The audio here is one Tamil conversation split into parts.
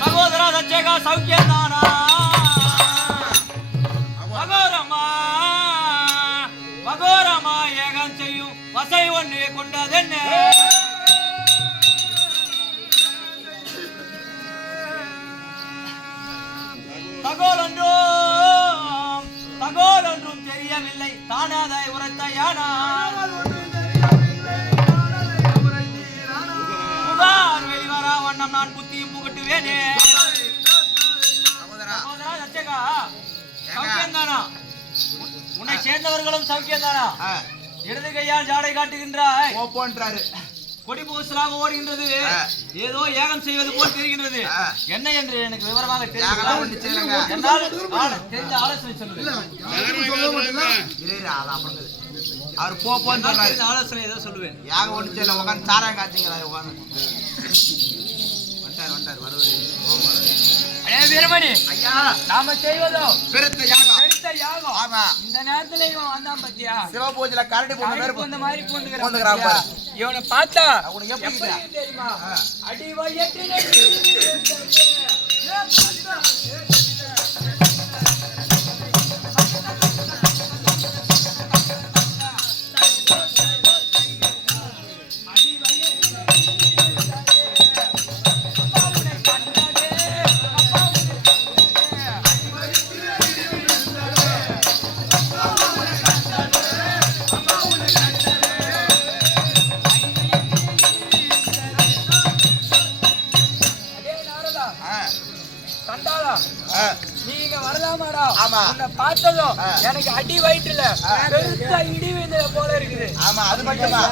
சகோதரா தச்சேகா சௌக்கியந்தானா மகோரமா ஏகம் செய்யும் வசை ஒன்று கொண்டதென்ன தகோலொன்றும் தெரியவில்லை தானாதாய் உரைத்த யானா வெளிவரா வண்ணம் நான் புத்தியும் புகட்டுவேனே. சௌக்கியந்தானா? உன்னை சேர்ந்தவர்களும் சௌக்கியந்தானா? இடது கையால் ஜாடை காட்டுகின்றாய், கொடி பூசலாக ஓடுகின்றது, ஏதோ ஏகம் செய்வது போல் தெரிகின்றது. என்ன என்று எனக்கு விவரமாக தெரிந்த ஆலோசனை சொல்லுங்க. அவர் போன்னு சொல்றாரு. ஆலோசனை ஏதோ சொல்லுவேன். யாக ஒண்ணு செய்யல, உட்காந்து சாராயம் காய்ச்சிங்களா உட்காந்து வந்தார் வருவது. வீரமணி ஐயா, நாம செய்வதோ பெருத்த யாகம். ஆமா, இந்த நேரத்துல இவன் வந்தான் பத்தியா, சிவ பூஜையில கரடி பூந்த மாதிரி பூந்துக்கிறான். இவனை பார்த்தா உனக்கு எப்படி தெரியுமா? அடி வயற்றிலே நீங்க வரலாமாடா? உன்னை பார்த்ததும் எனக்கு அடி வயிற்றுல பெருசா இடி விழுந்தது போல இருக்குது. ஆமா, அது மட்டுமா?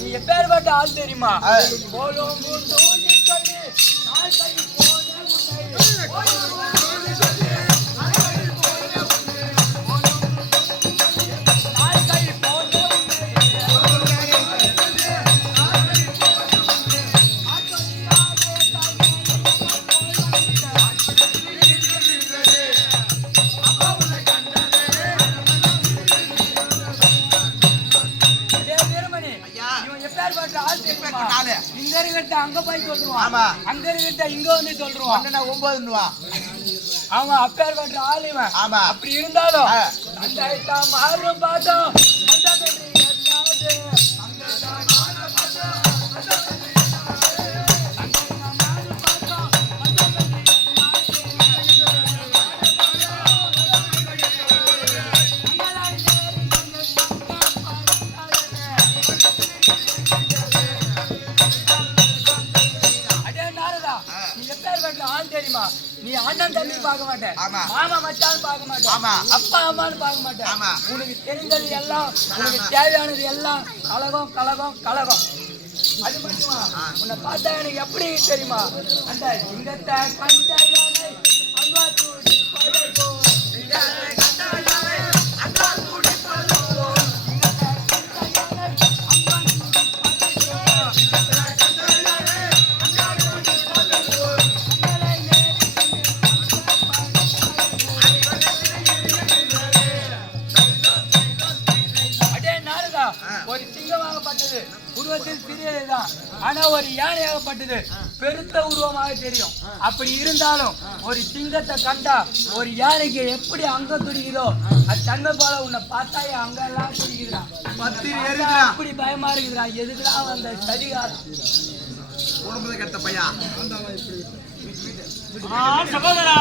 நீ எப்பேற்பட்ட ஆள் தெரியுமா? போலும் தூண்டி சொல்லி நாள் கழி இங்க இருக்கிட்ட அங்க போய் சொல்லுவான், அங்க இருக்கிட்ட இங்க வந்து சொல்லுவான். 9 அவன் அப்பேர் பண்ற ஆள் இவன். ஆமா, அப்படி இருந்தாலும் மாறும் பார்த்தோம். நீ அண்ணன் தம்பி பார்க்க மாட்டேன், மாமா மச்சான் பார்க்க மாட்டேன், அப்பா அம்மான்னு பார்க்க மாட்டேன். உனக்கு தெரிஞ்சது எல்லாம், உனக்கு தேவையானது எல்லாம் கலகம் கலகம் கலகம். அது மட்டுமா, உன்னை பார்த்தா எனக்கு எப்படி தெரியுமா? அந்த சிங்கத்தை கண்ட யானை அங்கா தூடி பழகோ, ஒரு சிங்கமாகப்பட்டது உருவத்தில் சிறியதுதான், ஆனா ஒரு யானையாகப்பட்டது பெருத்த உருவமாக தெரியும். அப்படி இருந்தாலும் ஒரு சிங்கத்தை கண்டா ஒரு யானைக்கு எப்படி அங்க துடிக்குதோ அது தன்மை போல உன்னை பார்த்தா அங்க எல்லாம் துடிக்குதுறான். அப்படி பயமா இருக்குதுறான். எதுக்குதான் அந்த சதிகாரம் கட்ட பையா சகோதரா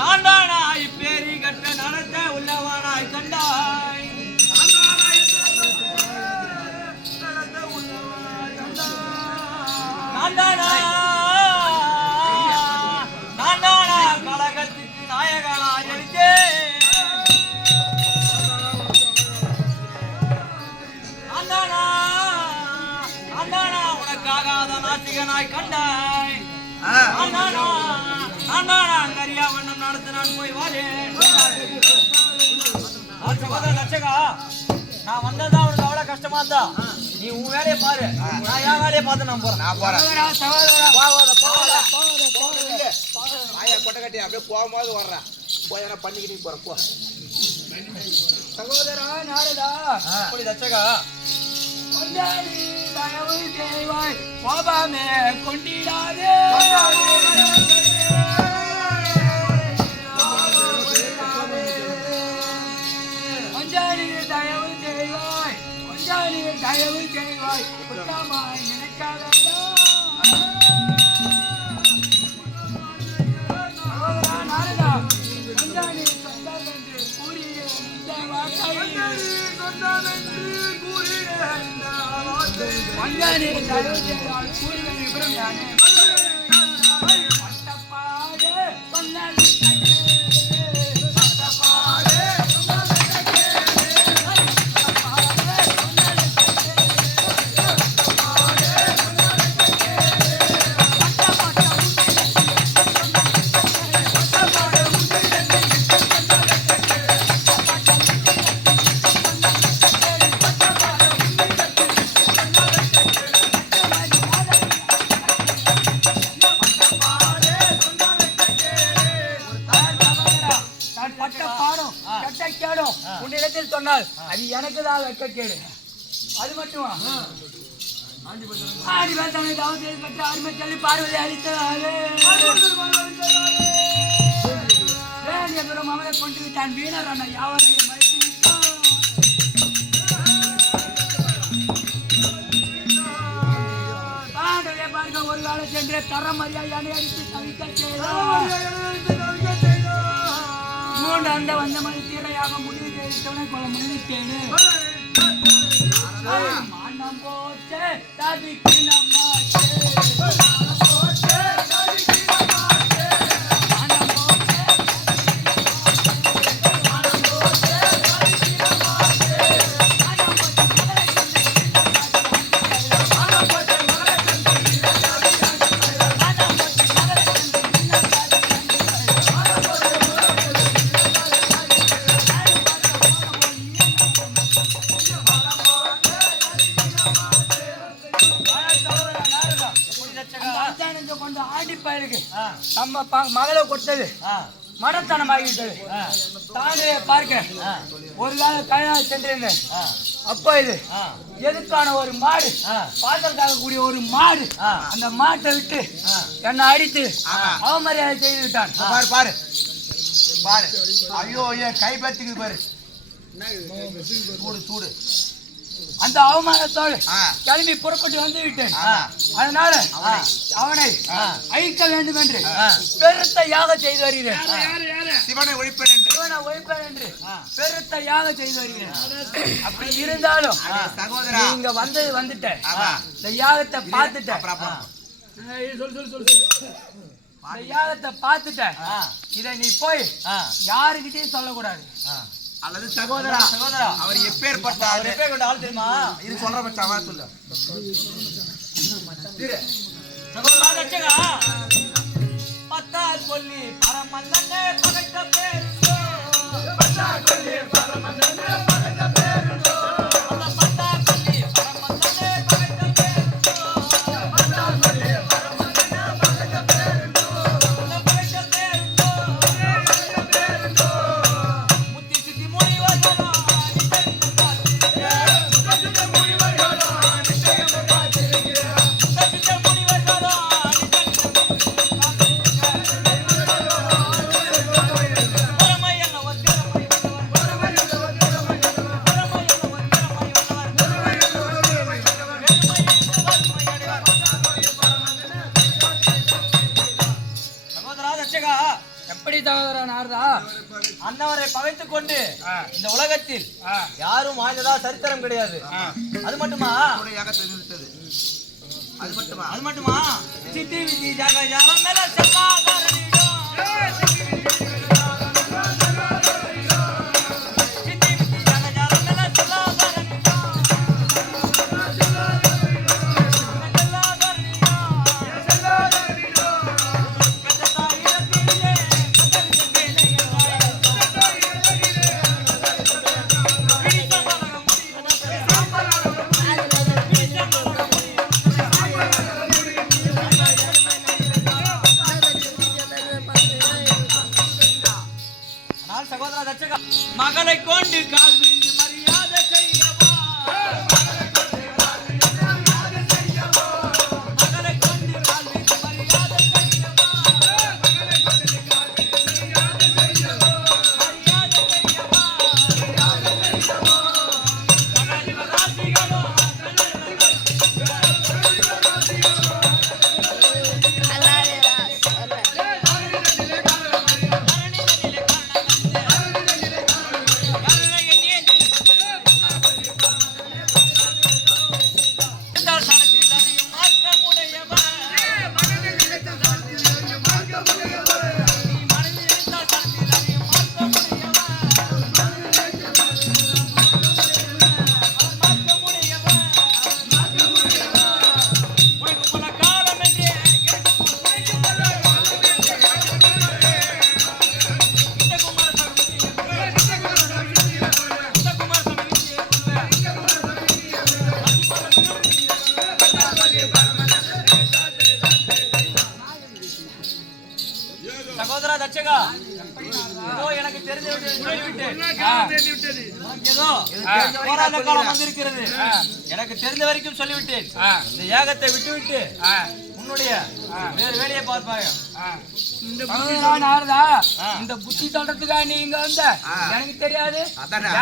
நான்தானா இப்பேரி கட்ட நடத்த உள்ளவானாய் கண்டாய். கழகத்துக்கு நாயகனா எழுத்தேன் உனக்காகாத நாசிகனாய் கண்டாய் கரியா வண்ணம் நடத்து நான் போய் வாழேன் லட்சகா நான் வந்ததா உனக்கு அவ்வளவு கஷ்டமா இருந்தா நீ உன் வேலையை பாரு நான் என் வேலையை பார்த்து நான் போறேன் ஆயா கொட்டை கட்டி அப்படியே போகும்போது வர்றேன் போய் என்ன பண்ணிக்கிட்டு போறேன் போ சகோதரா நாரதா அப்படி லட்சகா கொண்டாடி தயவு செய்வாய் கோபமே கொண்டிடாதே கொஞ்சாடி தயவு செய்வாய் கொஞ்சாடி தயவு செய்வாய் குற்றமாய் நினைக்க வேண்டாம் சகோதரா நாரதா கொஞ்சாடி சொந்தம் என்று கூறிய இந்த வார்த்தை மங்கானே தயவு செய்தால் கூறுவது விவரம் யானே பட்டப்பாடு சொன்னாலே உன்னிடத்தில் சொன்னால் அது எனக்கு தான் வெட்கக்கேடு அது மட்டுமா ஆடிவத்தனை தாவத்தை பெற்ற அருமை சொல்லி பார்வதி அளித்ததாலே வேண்டியபுரம் அவனை கொண்டு விட்டான் வீணர் அண்ணா யாவரையும் மறைத்து விட்டான் தாண்டவே பார்க்க ஒரு கால சென்று தரம் மரியாதை அடித்து தவிக்க செய்தான் மூன்று அந்த வந்த மணி தீரையாக முடிவு செய்தவனை கொள்ள முடிவித்தேனே மனம் போச்சே ததிக்கு நம்மாச்சே கொண்டு ஆடி பயிருக்கு நம்ம மகளை கொடுத்தது மனத்தனம் ஆகிவிட்டது தானே பார்க்க ஒரு கால கல்யாணம் சென்றிருந்தேன் அப்ப இது எதுக்கான ஒரு மாடு பாத்திரம் காக்கக்கூடிய ஒரு மாடு அந்த மாட்டை விட்டு என்னை அடித்து அவமரியாதை செய்து விட்டான் பாரு பாரு பாரு ஐயோ ஏன் கை பத்திக்குது பாரு சூடு சூடு அந்த அவமானத்தோடு கிளம்பி புறப்பட்டு வந்து விட்டேன் அதனால அவனை அழிக்க வேண்டும் என்று பெருத்த யாகம் செய்து வருகிறேன் சிவனை ஒழிப்பேன் என்று பெருத்த யாகம் செய்து வருகிறேன் அப்படி இருந்தாலும் சகோதரா நீங்க வந்துட்டேன் இந்த யாகத்தை பார்த்துட்டேன் இந்த யாகத்தை பார்த்துட்டேன் இதை நீ போய் யாருக்கிட்டையும் சொல்லக்கூடாது அல்லது சகோதரா சகோதரா அவர் எப்பேற்பட்ட ஆள் தெரியுமா இது சொல்ற பட்சமா சொல்லு சகோதரா லட்சகா பத்தால் கொல்லி பரமன்னனே பகட்ட பேருந்தோ பத்தால் கொல்லி பரமன்னனே பகட்ட பேருந்தோ பத்தால் கொல்லி பரமன்னனே பகட்ட பேருந்தோ பத்தால் கொல்லி பரமன்னனே பகட்ட பேருந்தோ பகட்ட பேருந்தோ பகட்ட பேருந்தோ முத்தி சித்தி முனிவர்களா நிச்சயம் காத்திருக்கிறேன் முத்தி சித்தி முனிவர்களா நிச்சயம் காத்திருக்கிறேன் முத்தி சித்தி முனிவர்களா எப்படி சகோதரா நாரதா அன்னவரை பகைத்துக் கொண்டு இந்த உலகத்தில் யாரும் வாழ்ந்ததா சரித்திரம் கிடையாது. அது மட்டுமா அது மட்டுமா? அது மட்டுமா? சித்தி விதி ஜாக ஜாலம் மேல செல்லாதரணிடோ. சித்தி விதி ஜாக ஜாலம் மேல செல்லாதரணிடோ. செல்லாதரணிடோ. கததா இரத்திலே கதறிய கேளைய சகோதரா தச்சகா மகளை கொண்டு கால் விழுந்து மரியாதை செய்யவா. மகளை கொண்டு கால் விழுந்து மரியாதை செய்யவா. மரியாதை செய்யவா. மகளிர் ராசிகளோ சகோதரா தச்சகா ஏதோ எனக்கு தெரிஞ்ச சொல்லிவிட்டேன். ஏதோ போராட்ட காலம் வந்திருக்கிறது. எனக்கு தெரிந்த வரைக்கும் சொல்லிவிட்டேன். இந்த யாகத்தை விட்டுவிட்டு உன்னுடைய வேறு வேலையை பார்ப்பாங்க. நாரதா, இந்த புத்தி சொல்றதுக்கா நீ இங்க வந்த? எனக்கு தெரியாது.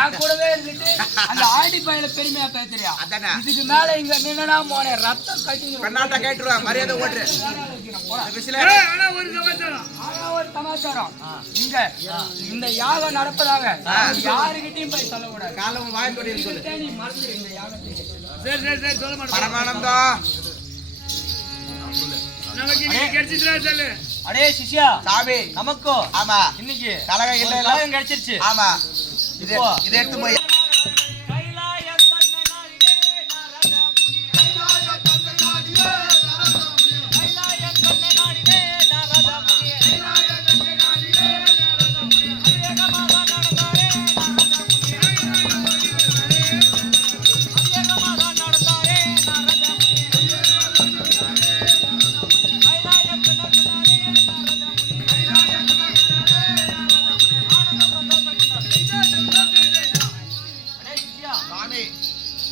என் கூடவே இருந்துட்டு அந்த ஆடி பயில பெருமையா பேசுறியா? இதுக்கு மேல இங்க நின்னா போன ரத்தம் கட்டிடுவாங்க. மரியாதை ஓட்டு. ஒரு சமாச்சாரம் இங்க இந்த யாகம் நடப்பதாக யாருகிட்டையும் போய் சொல்லக்கூடாது. காலம் வாய்ப்பு நீ மறந்துரு இந்த யாகத்தை. பரமானந்தம் அடே சிஷ்யா சாமி நமக்கோ ஆமா இன்னைக்கு கலகம் இல்ல கலகம் கிடைச்சிருச்சு. ஆமா இதை எடுத்து போய்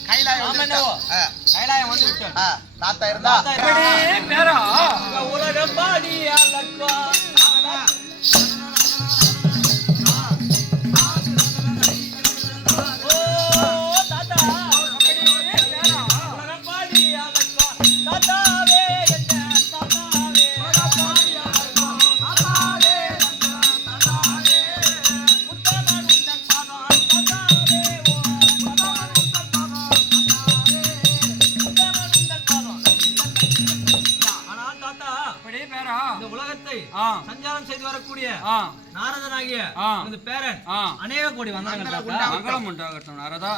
கைலாயம் வந்து விட்டோம். தாத்தா இருந்தா உலக பாடி அலக்கா சஞ்சாரம் செய்து வரக்கூடிய நாரதனாகிய இந்த பேரன் அநேக கோடி வந்தாங்க. மங்களம் உண்டாகட்டும் நாரதா.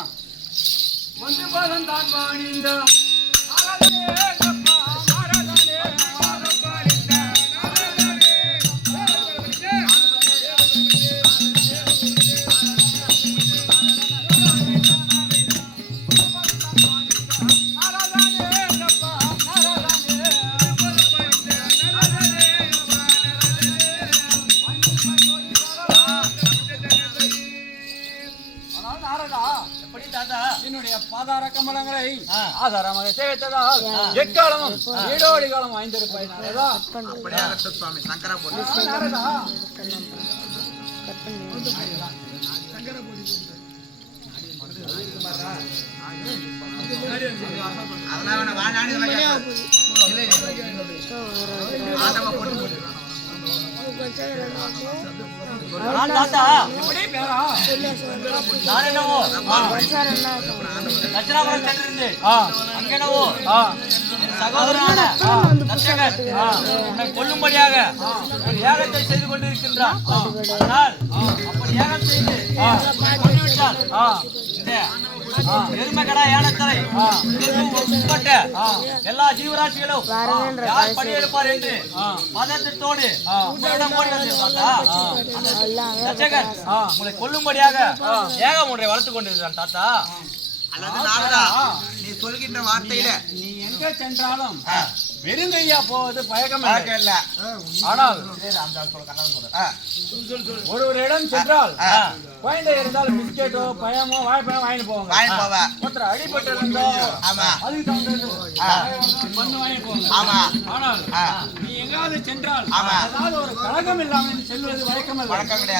ஒன்று பாதம் தான் பாணிந்த பாதார கமலங்களை ஆதாரமாக சேவித்ததால் எக்காலமும் ஈடோடி காலம் வாய்ந்திருப்பாய் நாரதா. சுவாமி சங்கரா போட்டு தட்சிணாபுரம் சென்றிருந்து அங்கெனவோ சகோதரனான தச்சகன் உன்னை கொல்லும்படியாக ஒரு யாகத்தை செய்து கொண்டிருக்கின்றான். அதனால் அப்படி யாகம் செய்து கொன்றுவிட்டால் இந்த எருமைகடா யானத்தலை உட்பட்ட எல்லா ஜீவராசிகளும் யார் பணியெடுப்பார் என்று பதற்றத்தோடு உங்களிடம் ஓடி வந்திருந்தார். தச்சகன் உங்களை கொல்லும்படியாக ஏகம் ஒன்றை வளர்த்துக் கொண்டிருக்கிறான் தாத்தா. அல்லது நாரதா, நீ சொல்கின்ற வார்த்தையில நீ எங்க சென்றாலும் வெறுங்கையா போவது பழக்கம் இல்ல. ஆனால் ஆ, ஒரு இடம் சென்றால் குழந்தை இருந்தால் பிஸ்கெட்டோ பழமோ வாழைப்பழம் வாங்கிட்டு போவாங்க. வாங்கிட்டு போவ. ஒருத்தர் அடிபட்டு இருந்தோ ஆமா. அதுக்கு தகுந்தது பண்ணு வாங்கிட்டு போவாங்க. ஆமா. ஆனால் ஆ. நீ எங்காவது சென்றால் ஆமா. அதாவது ஒரு கழகம் இல்லாமல் செல்வது வழக்கம் வழக்கம் கிடையாது.